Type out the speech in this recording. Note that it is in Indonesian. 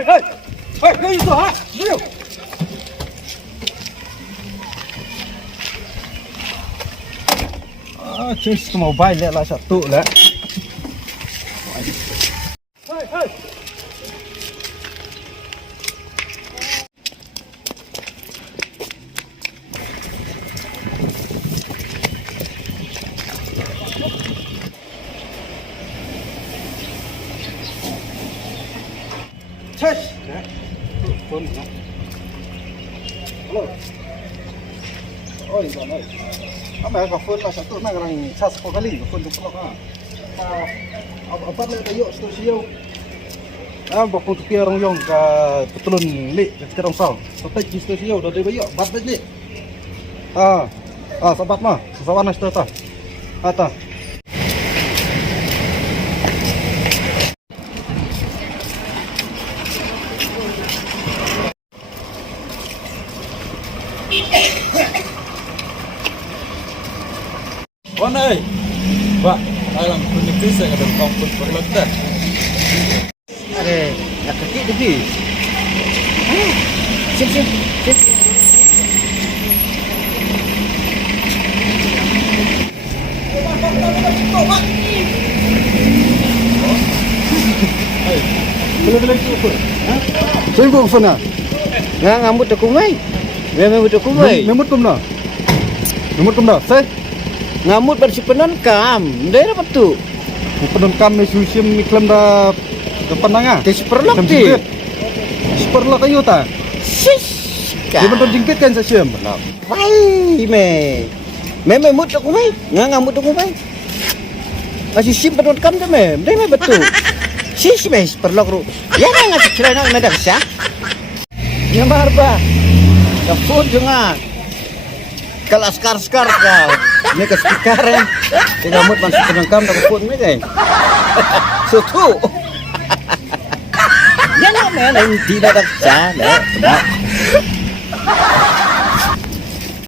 Hei, itu ha, beliau. Change Tuh Mobile lah satu lah. Hei. Change. Phone. Halo. Oh, ini mana? Apa ya phone lah satu nak orang charge kali phone tu pelak ah. Apa nak tayo studio. Bakal tu orang yang ke petulun li ke orang sao. Sampai di studio dah dia bayo bat ni. Sabat mah. Sawan nas tu ta. Ata. Wan ơi, Pak, dalam penipis saya ada kampung perletar. Ada, nak kaki lagi. Sip. Boleh cukup. Cukup sana. Ngamut aku mai. Memut aku mai. Memut kumna. Saya ngamut bersih penon kam. Ndai dapat tu. Penon kam ni susim iklam da pananga. Tes perlok ti. Perlok ayo ta. Sis. Dia betul jingkit kan sasim. Wai memut aku mai. Ngamut aku mai. Masih sim penon kam tu ndai betul. Sis perlok ru. Ya ngat kira nak medak sah. Ya marba. Kapun jangan. Kalau skar kau, ni ke sekarang, kita mut masuk ke dalam tak pun ni kan, suatu, yang mana yang tidak ada sana,